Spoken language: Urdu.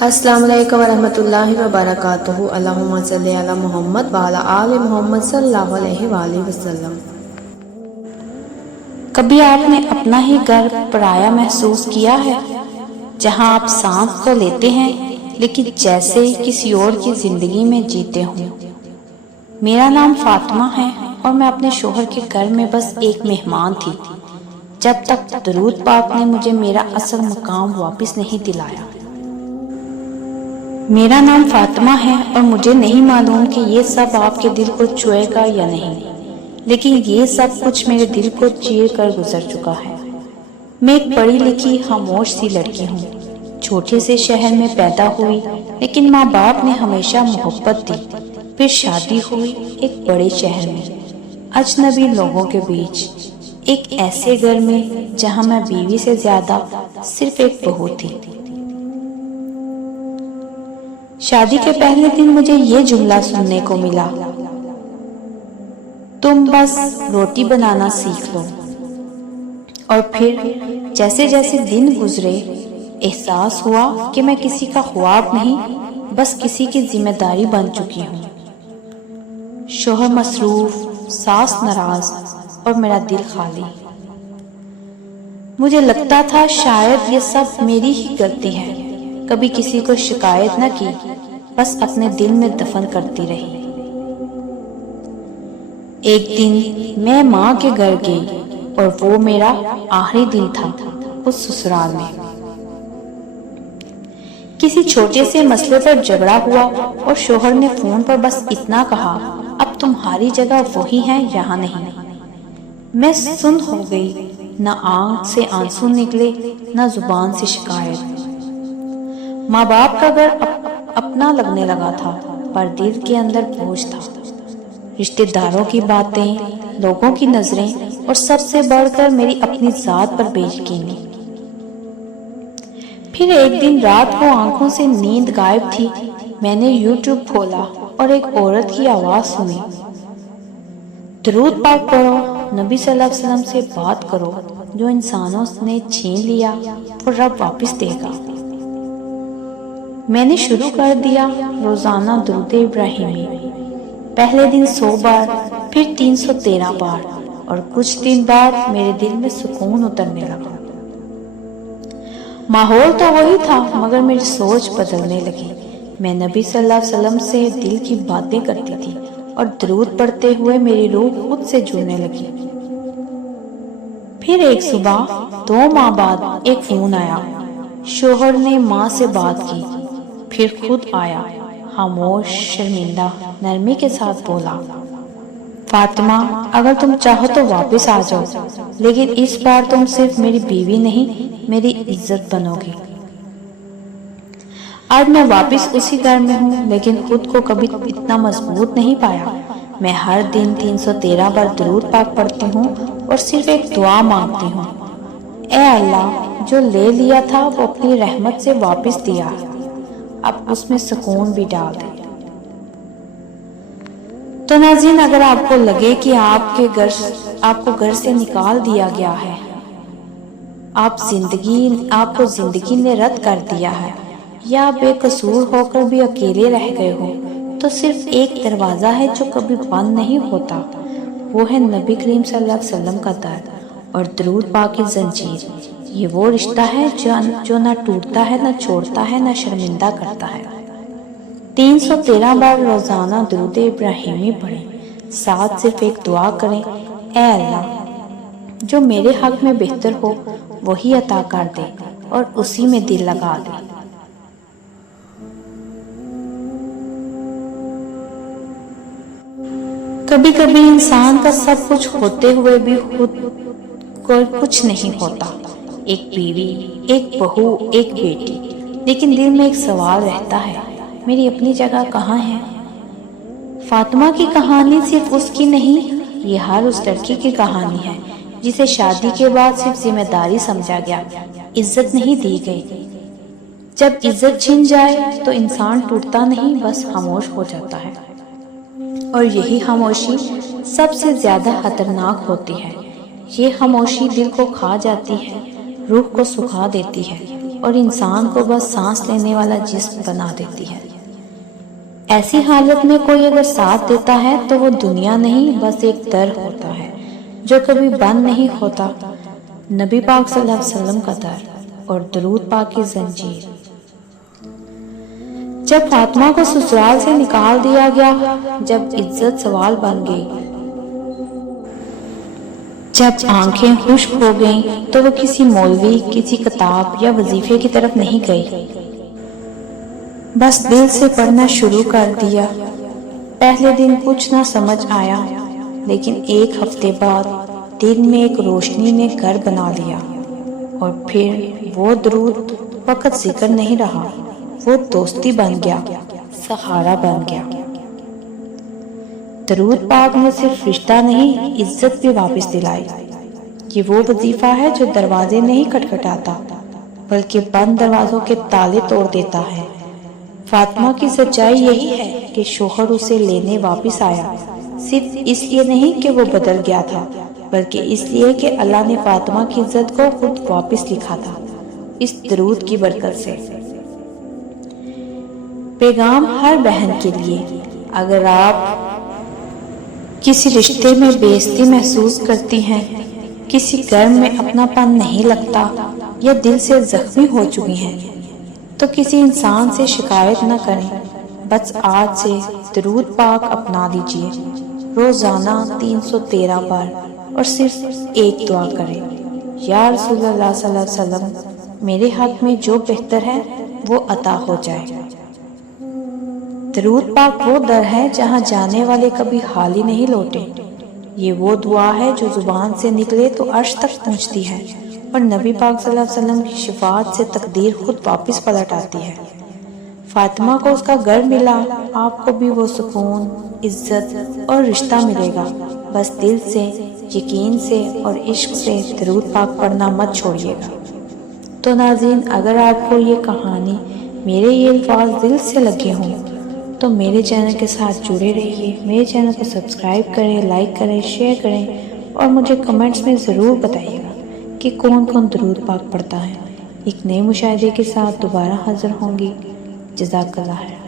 السلام علیکم ورحمۃ اللہ وبرکاتہ۔ اللہم صلی علی محمد وعلی آل محمد صلی اللہ علیہ وآلہ وسلم۔ کبھی آپ نے اپنا ہی گھر پرایا محسوس کیا ہے، جہاں آپ سانس تو لیتے ہیں لیکن جیسے کسی اور کی زندگی میں جیتے ہوں؟ میرا نام فاطمہ ہے اور میں اپنے شوہر کے گھر میں بس ایک مہمان تھی، جب تک درود پاک نے مجھے میرا اصل مقام واپس نہیں دلایا۔ میرا نام فاطمہ ہے اور مجھے نہیں معلوم کہ یہ سب آپ کے دل کو چھوئے گا یا نہیں، لیکن یہ سب کچھ میرے دل کو چیر کر گزر چکا ہے۔ میں ایک پڑھی لکھی خاموش سی لڑکی ہوں، چھوٹے سے شہر میں پیدا ہوئی، لیکن ماں باپ نے ہمیشہ محبت دی۔ پھر شادی ہوئی ایک بڑے شہر میں، اجنبی لوگوں کے بیچ، ایک ایسے گھر میں جہاں میں بیوی سے زیادہ صرف ایک بہو تھی۔ شادی کے پہلے دن مجھے یہ جملہ سننے کو ملا، تم بس روٹی بنانا سیکھ لو۔ اور پھر جیسے جیسے دن گزرے، احساس ہوا کہ میں کسی کا خواب نہیں، بس کسی کی ذمہ داری بن چکی ہوں۔ شوہر مصروف، ساس ناراض اور میرا دل خالی۔ مجھے لگتا تھا شاید یہ سب میری ہی غلطی ہے، کبھی کسی کو شکایت نہ کی، بس اپنے دل میں دفن کرتی رہی۔ ایک دن میں ماں کے گھر گئی اور وہ میرا آخری دن تھا اس سسرال میں۔ کسی چھوٹے سے مسئلے پر جھگڑا ہوا اور شوہر نے فون پر بس اتنا کہا، اب تمہاری جگہ وہی ہے، یہاں نہیں۔ میں سن ہو گئی، نہ آنکھ سے آنسو نکلے نہ زبان سے شکایت۔ ماں باپ کا گھر اپنا لگنے لگا تھا، پر دل کے اندر بوجھ تھا۔ رشتہ داروں کی باتیں، لوگوں کی نظریں اور سب سے بڑھ کر میری اپنی ذات پر بے یقینی۔ پھر ایک دن رات کو آنکھوں سے نیند غائب تھی، میں نے یوٹیوب کھولا اور ایک عورت کی آواز سنی، درود پاک پڑھو، نبی صلی اللہ علیہ وسلم سے بات کرو، جو انسانوں نے چھین لیا وہ رب واپس دے گا۔ میں نے شروع کر دیا روزانہ درود ابراہیمی، پہلے دن 100 بار، پھر 313 بار، اور کچھ دن بعد میرے دل میں سکون اترنے لگا۔ ماحول تو وہی تھا مگر میری سوچ بدلنے لگی۔ میں نبی صلی اللہ علیہ وسلم سے دل کی باتیں کرتی تھی اور درود پڑھتے ہوئے میری روح خود سے جڑنے لگی۔ پھر ایک صبح 2 ماہ بعد ایک فون آیا، شوہر نے ماں سے بات کی، پھر خود آیا، خاموش، شرمندہ، نرمی کے ساتھ بولا، فاطمہ اگر تم چاہو تو واپس آ جاؤ، لیکن اس بار تم صرف میری بیوی نہیں، میری عزت بنو گی۔ آج میں واپس اسی گھر میں ہوں، لیکن خود کو کبھی اتنا مضبوط نہیں پایا۔ میں ہر دن 313 بار درود پاک پڑھتی ہوں اور صرف ایک دعا مانگتی ہوں، اے اللہ، جو لے لیا تھا وہ اپنی رحمت سے واپس دیا، اب اس میں سکون بھی ڈال دے۔ تو ناظرین، اگر آپ کو لگے کہ آپ کو گھر سے نکال دیا گیا ہے، آپ کو زندگی نے رد کر دیا ہے، یا بے قصور ہو کر بھی اکیلے رہ گئے ہو، تو صرف ایک دروازہ ہے جو کبھی بند نہیں ہوتا، وہ ہے نبی کریم صلی اللہ علیہ وسلم کا در اور درود پاک کی زنجیر۔ یہ وہ رشتہ ہے جو نہ ٹوٹتا ہے، نہ چھوڑتا ہے، نہ شرمندہ کرتا ہے۔ 313 بار روزانہ درود ابراہیمی پڑھیں، ساتھ صرف ایک دعا کریں، اے اللہ، جو میرے حق میں بہتر ہو وہی عطا کر دے اور اسی میں دل لگا دے۔ کبھی کبھی انسان کا سب کچھ ہوتے ہوئے بھی خود کو کچھ نہیں ہوتا، ایک بیوی، ایک بہو، ایک بیٹی، لیکن دل میں ایک سوال رہتا ہے، میری اپنی جگہ کہاں ہے؟ فاطمہ کی کہانی صرف اس کی نہیں، یہ ہر اس لڑکی کی کہانی ہے جسے شادی کے بعد صرف ذمہ داری سمجھا گیا، عزت نہیں دی گئی۔ جب عزت چھن جائے تو انسان ٹوٹتا نہیں، بس خاموش ہو جاتا ہے، اور یہی خاموشی سب سے زیادہ خطرناک ہوتی ہے۔ یہ خاموشی دل کو کھا جاتی ہے، روح کو سکھا دیتی ہے اور انسان کو بس سانس لینے والا جسم بنا دیتی ہے۔ ایسی حالت میں کوئی اگر ساتھ دیتا ہے تو وہ دنیا نہیں بس ایک در ہوتا ہے جو کبھی بند نہیں ہوتا، نبی پاک صلی اللہ علیہ وسلم کا در اور درود پاک کی زنجیر۔ جب فاطمہ کو سسرال سے نکال دیا گیا، جب عزت سوال بن گئی، جب آنکھیں خشک ہو گئیں تو وہ کسی مولوی، کسی کتاب یا وظیفے کی طرف نہیں گئی، بس دل سے پڑھنا شروع کر دیا۔ پہلے دن کچھ نہ سمجھ آیا، لیکن ایک ہفتے بعد دل میں ایک روشنی نے گھر بنا لیا، اور پھر وہ درود فقط ذکر نہیں رہا، وہ دوستی بن گیا، سہارا بن گیا۔ درود پاک نے صرف رشتہ نہیں، عزت بھی واپس دلائی۔ یہ وہ وظیفہ ہے جو دروازے نہیں کھٹکھٹاتا بلکہ بند دروازوں کے تالے توڑ دیتا ہے۔ فاطمہ کی سچائی یہی ہے کہ شوہر اسے لینے واپس آیا، صرف اس لیے نہیں کہ وہ بدل گیا تھا، بلکہ اس لیے کہ اللہ نے فاطمہ کی عزت کو خود واپس لکھا تھا، اس درود کی برکت سے۔ پیغام ہر بہن کے لیے، اگر آپ کسی رشتے میں بے عزتی محسوس کرتی ہیں، کسی گھر میں اپنا پن نہیں لگتا یا دل سے زخمی ہو چکی ہیں، تو کسی انسان سے شکایت نہ کریں، بس آج سے درود پاک اپنا لیجئے، روزانہ 313 بار، اور صرف ایک دعا کریں، یا رسول اللہ صلی اللہ علیہ وسلم، میرے حق میں جو بہتر ہے وہ عطا ہو جائے۔ درود پاک وہ در ہے جہاں جانے والے کبھی خالی نہیں لوٹے۔ یہ وہ دعا ہے جو زبان سے نکلے تو عرش تک پہنچتی ہے، اور نبی پاک صلی اللہ علیہ وسلم کی شفاعت سے تقدیر خود واپس پلٹ آتی ہے۔ فاطمہ کو اس کا گھر ملا، آپ کو بھی وہ سکون، عزت اور رشتہ ملے گا۔ بس دل سے، یقین سے اور عشق سے درود پاک پڑھنا مت چھوڑیے گا۔ تو ناظرین، اگر آپ کو یہ کہانی، میرے یہ الفاظ دل سے لگے ہوں تو میرے چینل کے ساتھ جڑے رہیے، میرے چینل کو سبسکرائب کریں، لائک کریں، شیئر کریں، اور مجھے کمنٹس میں ضرور بتائیے گا کہ کون کون درود پاک پڑھتا ہے۔ ایک نئے مشاہدے کے ساتھ دوبارہ حاضر ہوں گی۔ جزاک اللہ خیر۔